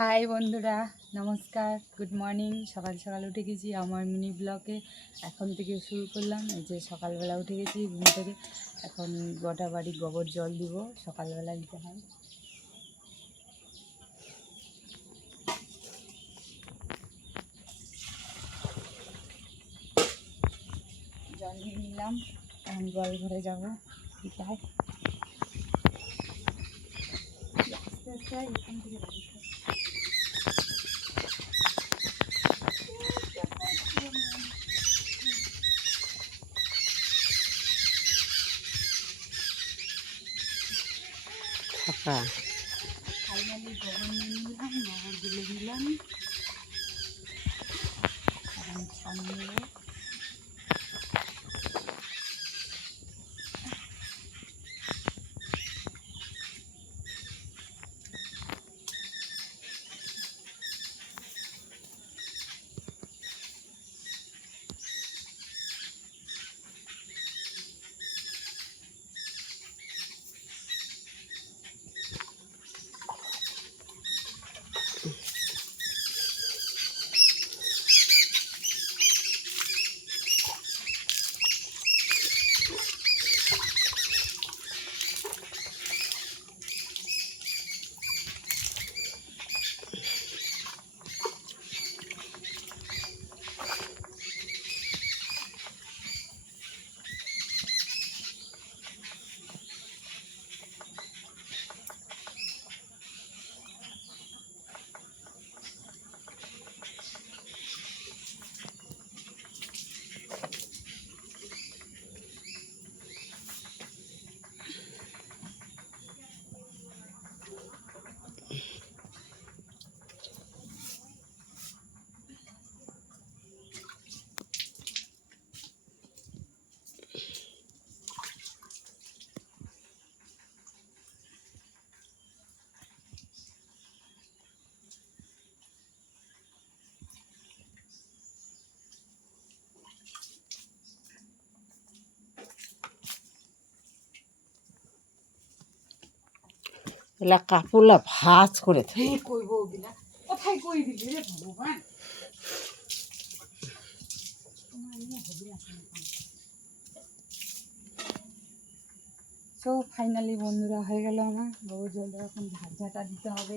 High বন্ধুরা, নমস্কার, good morning. সকাল সকাল উঠে গেছি আমার মিনি ব্লগে। এখন থেকে শুরু করলাম। এই যে সকালবেলা উঠে গেছি ঘুম থেকে। এখন গোটা বাড়ি গোবর জল দিব, সকালবেলা দিতে হয়। জল নিয়ে নিলাম, এখন জল ঘরে যাবো দিতে হয়। আস্তে আস্তে এখান থেকে বাড়ি ফাঁকা। ফাইনালি গোবর নিয়ে নিলাম, গোবর গুলে দিলাম। এখন ছান নেবো। এলা কাপড়লা ভাজ করে কইব ওগুলা কোথায় কই দিলি রে ভগবান। সো ফাইনালি বন্ধুরা হয়ে গেল আমার গোবর জলটা। এখন ঝাঁটা দিতে হবে।